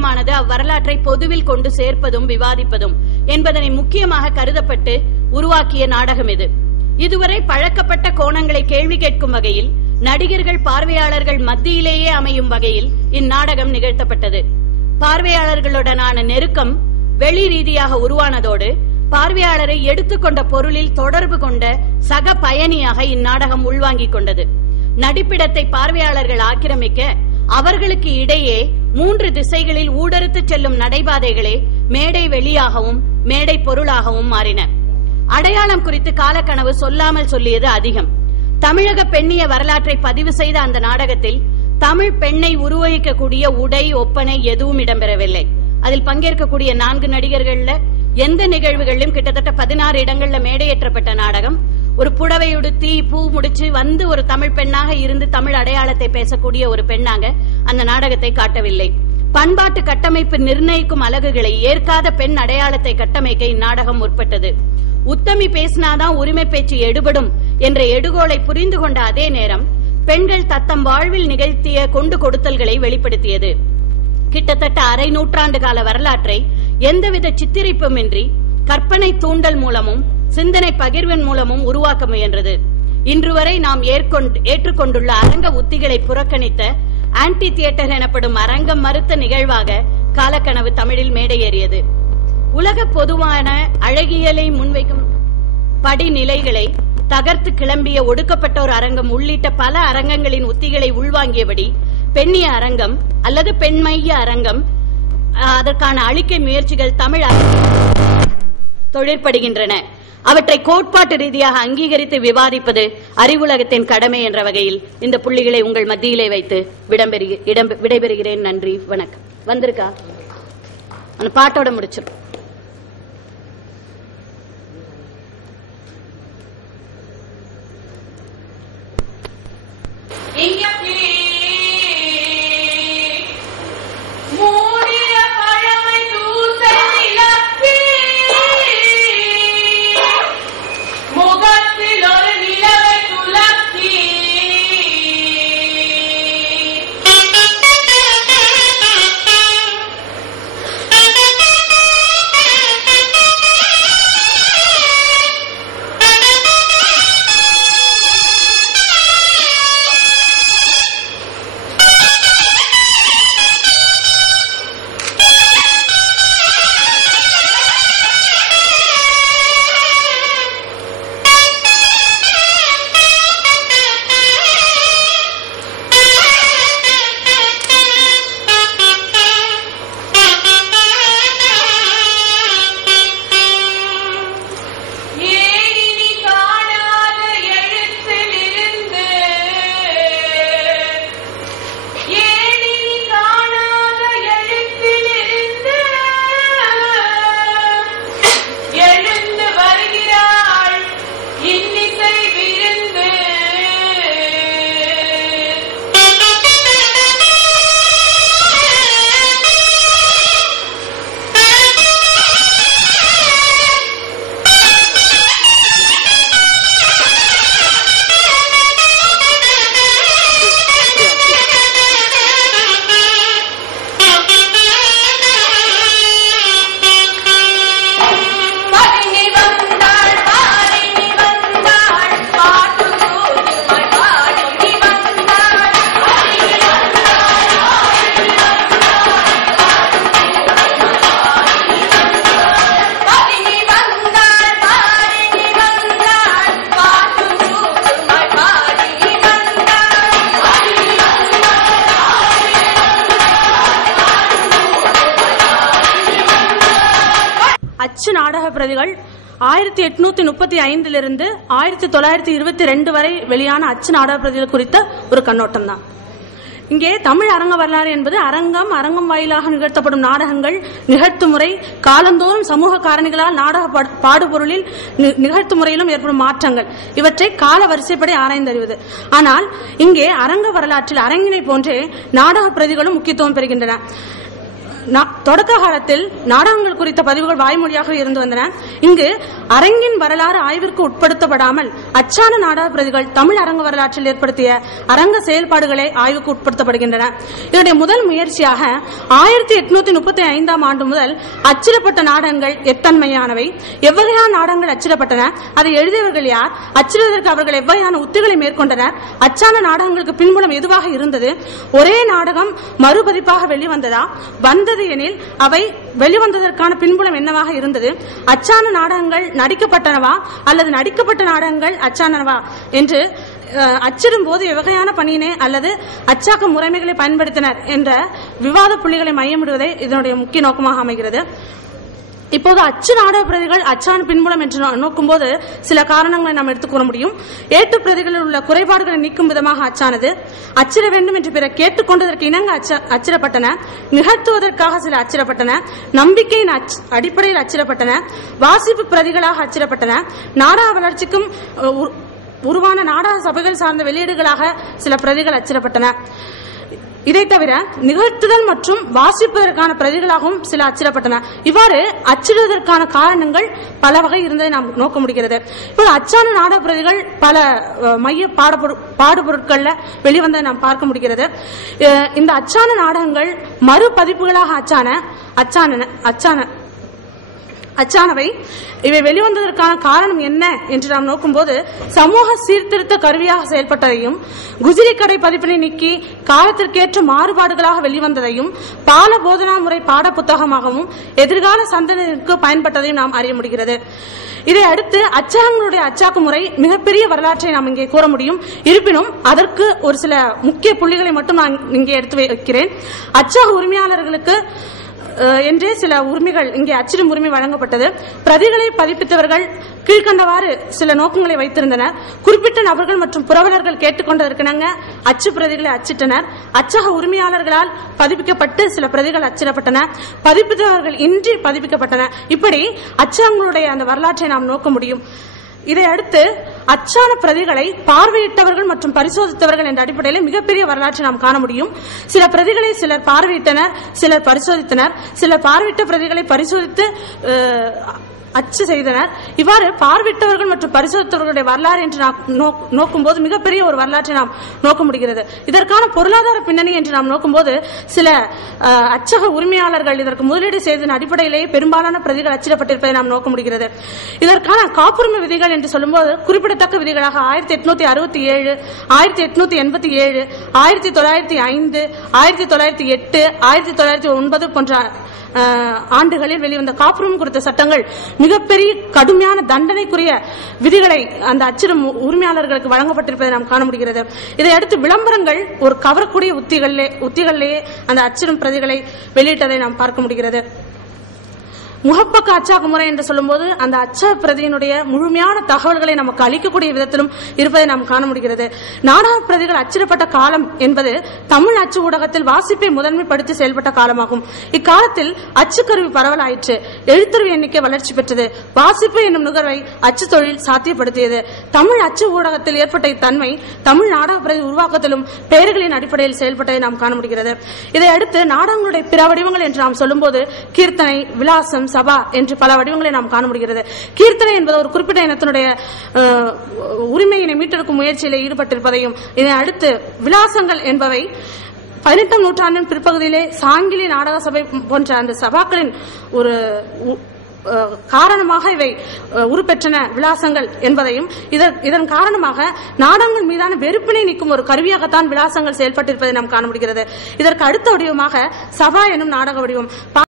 முக்கியமானது அவ்வரலாற்றை பொதுவில் கொண்டு சேர்ப்பதும் விவாதிப்பதும் என்பதனை முக்கியமாக கருதப்பட்டு உருவாக்கிய நாடகம் இது. இதுவரை பழக்கப்பட்ட கோணங்களை கேள்வி கேட்கும் வகையில் நடிகர்கள் பார்வையாளர்கள் மத்தியிலேயே அமையும் வகையில் இந்நாடகம் நிகழ்த்தப்பட்டது. பார்வையாளர்களுடனான நெருக்கம் வெளி ரீதியாக உருவானதோடு பார்வையாளரை எடுத்துக்கொண்ட பொருளில் தொடர்பு கொண்ட சக பயணியாக இந்நாடகம் உள்வாங்கிக் கொண்டது. நடிப்பிடத்தை பார்வையாளர்கள் ஆக்கிரமிக்க அவர்களுக்கு இடையே மூன்று திசைகளில் ஊடறுத்து செல்லும் நடைபாதைகளே மேடை வெளியாகவும் மேடை பொருளாகவும் மாறின. அடையாளம் குறித்து காலக்கனவு சொல்லாமல் சொல்லியது அதிகம். தமிழக பெண்ணிய வரலாற்றை பதிவு செய்த அந்த நாடகத்தில் தமிழ் பெண்ணை உருவகிக்கக்கூடிய உடை ஒப்பனை எதுவும் இடம்பெறவில்லை. அதில் பங்கேற்கக்கூடிய நான்கு நடிகர்கள்ல எந்த நிகழ்வுகளிலும் கிட்டத்தட்ட பதினாறு இடங்கள்ல மேடையேற்றப்பட்ட நாடகம் ஒரு புடவை உடுத்தி பூ முடிச்சு வந்து ஒரு தமிழ் பெண்ணாக இருந்து தமிழ் அடையாளத்தை பேசக்கூடிய ஒரு பெண்ணாக அந்த நாடகத்தை காட்டவில்லை. பண்பாட்டு கட்டமைப்பு நிர்ணயிக்கும் அலகுகளை ஏற்காத பெண் அடையாளத்தை கட்டமைக்க இந்நாடகம் முற்பட்டது. உத்தமி பேசினாதான் உரிமை பேச்சு எடுபடும் என்ற எடுகோளை புரிந்து கொண்ட அதே நேரம் பெண்கள் தத்தம் வாழ்வில் நிகழ்த்திய கொண்டு கொடுத்தல்களை வெளிப்படுத்தியது. கிட்டத்தட்ட அரை நூற்றாண்டு கால வரலாற்றை எந்தவித சித்திரிப்புமின்றி கற்பனை தூண்டல் மூலமும் சிந்தனை பகிர்வின் மூலமும் உருவாக்க முயன்றது. இன்று வரை நாம் ஏற்றுக்கொண்டுள்ள அரங்க உத்திகளை புறக்கணித்த ஆன்டி தியேட்டர் எனப்படும் அரங்கம் மறுத்த நிகழ்வாக காலக்கனவு தமிழில் மேடையேறியது. உலக பொதுவான அழகியலை முன்வைக்கும் படிநிலைகளை தகர்த்து கிளம்பிய ஒடுக்கப்பட்டோர் அரங்கம் உள்ளிட்ட பல அரங்கங்களின் உத்திகளை உள்வாங்கியபடி பெண்ணிய அரங்கம் அல்லது பெண்மைய அரங்கம் அதற்கான அழிக்கை முயற்சிகள் தமிழ் தொழிற்படுகின்றன. அவற்றை கோட்பாட்டு ரீதியாக அங்கீகரித்து விவாதிப்பது அறிவுலகத்தின் கடமை என்ற வகையில் இந்த புள்ளிகளை உங்கள் மத்தியிலே வைத்து விடைபெறுகிறேன். நன்றி. வணக்கம். வந்திருக்கா? அந்த பாட்டோட முடிச்சிடும் நாடக பிரதிகள் ஆயிரத்தி எட்நூத்தி முப்பத்தி ஐந்திலிருந்து ஆயிரத்தி தொள்ளாயிரத்தி இருபத்தி ரெண்டு வரை வெளியான அச்சு நாடக பிரதிகள் குறித்த ஒரு கண்ணோட்டம் தான் இங்கே தமிழ் அரங்க வரலாறு என்பது அரங்கம் அரங்கம் வாயிலாக நிகழ்த்தப்படும் நாடகங்கள் நிகழ்த்து முறை காலந்தோறும் சமூக காரணிகளால் நாடக பாடுபொருளில் நி- நிகழ்த்து முறையிலும் ஏற்படும் மாற்றங்கள். இவற்றை கால வரிசைப்படி ஆராய்ந்தறிவது ஆனால் இங்கே அரங்க வரலாற்றில் அரங்கினை போன்றே நாடக பிரதிகளும் முக்கியத்துவம் பெறுகின்றன. தொடக்க காலத்தில் நாடகங்கள் குறித்த பதிவுகள் வாய்மொழியாக இருந்து வந்தன. இங்கு அரங்கின் வரலாறு ஆய்விற்கு உட்படுத்தப்படாமல் அச்சான நாடக பிரதிகள் தமிழ் அரங்க வரலாற்றில் ஏற்படுத்திய அரங்க செயல்பாடுகளை ஆய்வுக்கு உட்படுத்தப்படுகின்றன. இதனுடைய முதல் முயற்சியாக ஆயிரத்தி எட்நூத்தி முப்பத்தி ஐந்தாம் ஆண்டு முதல் அச்சிடப்பட்ட நாடகங்கள் எத்தன்மையானவை எவ்வகையான நாடகங்கள் அச்சிடப்பட்டன அதை எழுதியவர்கள் யார் அச்சிடுவதற்கு அவர்கள் எவ்வகையான உத்திகளை மேற்கொண்டனர் அச்சான நாடகங்களுக்கு பின்புலம் எதுவாக இருந்தது ஒரே நாடகம் மறுபதிப்பாக வெளிவந்ததா வந்தது எனில் அவை வெளிவந்ததற்கான பின்புலம் என்னவாக இருந்தது? அச்சான நாடகங்கள் நடிக்கப்பட்டனவா? அல்லது நடிக்கப்பட்ட நாடகங்கள் அச்சானவா என்று அச்சிடும் போது எவ்வகையான பணியினை அல்லது அச்சாக்க முறைமைகளை பயன்படுத்தினர் என்ற விவாத புள்ளிகளை மையமிடுவதே இதனுடைய முக்கிய நோக்கமாக அமைகிறது. இப்போது அச்சு நாடக பிரதிகள் அச்சான பின்புலம் என்று நோ- நோக்கும்போது சில காரணங்களை நாம் எடுத்துக் கூற முடியும். ஏட்டு பிரதிகளில் உள்ள குறைபாடுகளை நீக்கும் விதமாக அச்சானது. அச்சிட வேண்டும் என்று பிற கேட்டுக்கொண்டதற்கு இணங்க அச்ச- அச்சிடப்பட்டன. நிகழ்த்துவதற்காக சில அச்சிடப்பட்டன. நம்பிக்கையின் அச்- அடிப்படையில் அச்சிடப்பட்டன. வாசிப்பு பிரதிகளாக அச்சிடப்பட்டன. நாடக வளர்ச்சிக்கும் உருவான நாடக சபைகள் சார்ந்த வெளியீடுகளாக சில பிரதிகள் அச்சிடப்பட்டன. இதை தவிர நிகழ்த்துதல் மற்றும் வாசிப்பதற்கான பிரதிகளாகவும் சில அச்சிடப்பட்டன. இவ்வாறு அச்சிடுவதற்கான காரணங்கள் பல வகை இருந்ததை நாம் நோக்க முடிகிறது. இப்போது அச்சான நாடக பிரதிகள் பல மைய பாடப்பொரு பாடுபொருட்கள்ல வெளிவந்ததை நாம் பார்க்க முடிகிறது. இந்த அச்சான நாடகங்கள் மறுபதிப்புகளாக அச்சான அச்சான அச்சான அச்சானவை இவை வெளிவந்ததற்கான காரணம் என்ன என்று நாம் நோக்கும்போது சமூக சீர்திருத்த கருவியாக செயல்பட்டதையும் குஜிலி கடை பதிப்பினை நீக்கி காலத்திற்கேற்ற மாறுபாடுகளாக வெளிவந்ததையும் பால போதனா முறை பாட புத்தகமாகவும் எதிர்கால சந்ததியினருக்கு பயன்பட்டதையும் நாம் அறிய முடிகிறது. இதை அடுத்து அச்சகங்களுடைய அச்சாக்கு முறை மிகப்பெரிய வரலாற்றை நாம் இங்கே கூற முடியும். இருப்பினும் அதற்கு ஒரு சில முக்கிய புள்ளிகளை மட்டும் நான் இங்கே எடுத்து வைக்கிறேன். அச்சக உரிமையாளர்களுக்கு என்றே சில உரிமைகள் இங்கே அச்சிடும் உரிமை வழங்கப்பட்டது. பிரதிகளை பதிப்பித்தவர்கள் கீழ்கண்டவாறு சில நோக்கங்களை வைத்திருந்தனர். குறிப்பிட்ட நபர்கள் மற்றும் புரவலர்கள் கேட்டுக்கொண்டதற்கிணங்க அச்சு பிரதிகளை அச்சிட்டனர். அச்சக உரிமையாளர்களால் பதிப்பிக்கப்பட்டு சில பிரதிகள் அச்சிடப்பட்டன. பதிப்பித்தவர்கள் இன்றி பதிப்பிக்கப்பட்டன. இப்படி அச்சகங்களுடைய அந்த வரலாற்றை நாம் நோக்க முடியும். இதை அடுத்து அச்சான பிரதிகளை பார்வையிட்டவர்கள் மற்றும் பரிசோதித்தவர்கள் என்ற அடிப்படையில் மிகப்பெரிய வரலாற்றை நாம் காண முடியும். சில பிரதிகளை சிலர் பார்வையிட்டனர் சிலர் பரிசோதித்தனர். சிலர் பார்வையிட்ட பிரதிகளை பரிசோதித்து அச்சு செய்தனர். இவ்வாறு பார்வையிட்டவர்கள் மற்றும் பரிசோதித்தவர்களுடைய வரலாறு என்று நாம் நோக்கும் நோக்கும்போது மிகப்பெரிய ஒரு வரலாற்றை நாம் நோக்க முடிகிறது. இதற்கான பொருளாதார பின்னணி என்று நாம் நோக்கும்போது சில அச்சக உரிமையாளர்கள் இதற்கு முதலீடு செய்ததன் அடிப்படையிலேயே பெரும்பாலான பிரதிகள் அச்சிடப்பட்டிருப்பதை நாம் நோக்க முடிகிறது. இதற்கான காப்புரிமை விதிகள் என்று சொல்லும்போது குறிப்பிடத்தக்க விதிகளாக ஆயிரத்தி எட்நூத்தி அறுபத்தி ஏழு ஆயிரத்தி எட்நூத்தி எண்பத்தி ஏழு ஆயிரத்தி தொள்ளாயிரத்தி ஐந்து ஆயிரத்தி தொள்ளாயிரத்தி எட்டு ஆயிரத்தி தொள்ளாயிரத்தி ஒன்பது போன்ற ஆண்டுகளில் வெளிவந்த காப்புரிமை குறித்த சட்டங்கள் மிகப்பெரிய கடுமையான தண்டனைக்குரிய விதிகளை அந்த அச்சிடும் உரிமையாளர்களுக்கு வழங்கப்பட்டிருப்பதை நாம் காண முடிகிறது. இதையடுத்து விளம்பரங்கள் ஒரு கவரக்கூடிய உத்திகளிலே உத்திகளிலேயே அந்த அச்சிடும் பிரதிகளை வெளியிட்டதை நாம் பார்க்க முடிகிறது. முகப்பக்க அச்சாக்கு முறை என்று சொல்லும்போது அந்த அச்ச பிரதியினுடைய முழுமையான தகவல்களை நமக்கு அளிக்கக்கூடிய விதத்திலும் இருப்பதை நாம் காண முடிகிறது. நாடக பிரதிகள் அச்சிடப்பட்ட காலம் என்பது தமிழ் அச்சு ஊடகத்தில் வாசிப்பை முதன்மைப்படுத்தி செயல்பட்ட காலமாகும். இக்காலத்தில் அச்சுக்கருவி பரவலாயிற்று. எழுத்துருவி எண்ணிக்கை வளர்ச்சி பெற்றது. வாசிப்பு என்னும் நுகர்வை அச்சு தொழில் சாத்தியப்படுத்தியது. தமிழ் அச்சு ஊடகத்தில் ஏற்பட்ட இத்தன்மை தமிழ் நாடக பிரதி உருவாக்கத்திலும் பெயர்களின் அடிப்படையில் செயல்பட்டதை நாம் காண முடிகிறது. இதையடுத்து நாடகங்களுடைய பிற வடிவங்கள் என்று நாம் சொல்லும்போது கீர்த்தனை விலாசம் சபா என்று பல வடிவங்களை நாம் காண முடிகிறது. கீர்த்தனை என்பது ஒரு குறிப்பிட்ட இனத்தினுடைய உரிமையினை மீட்டெடுக்கும் முயற்சியில் ஈடுபட்டிருப்பதையும் இதை அடுத்து விலாசங்கள் என்பவை பதினெட்டாம் நூற்றாண்டின் பிற்பகுதியிலே சாங்கிலி நாடக சபை போன்ற அந்த சபாக்களின் ஒரு காரணமாக இவை உருப்பெற்றன விலாசங்கள் என்பதையும் இதன் இதன் காரணமாக நாடகங்கள் மீதான வெறுப்பினை நீக்கும் ஒரு கருவியாகத்தான் விலாசங்கள் செயல்பட்டிருப்பதை நாம் காண முடிகிறது. இதற்கு அடுத்த வடிவமாக சபா எனும் நாடக வடிவம்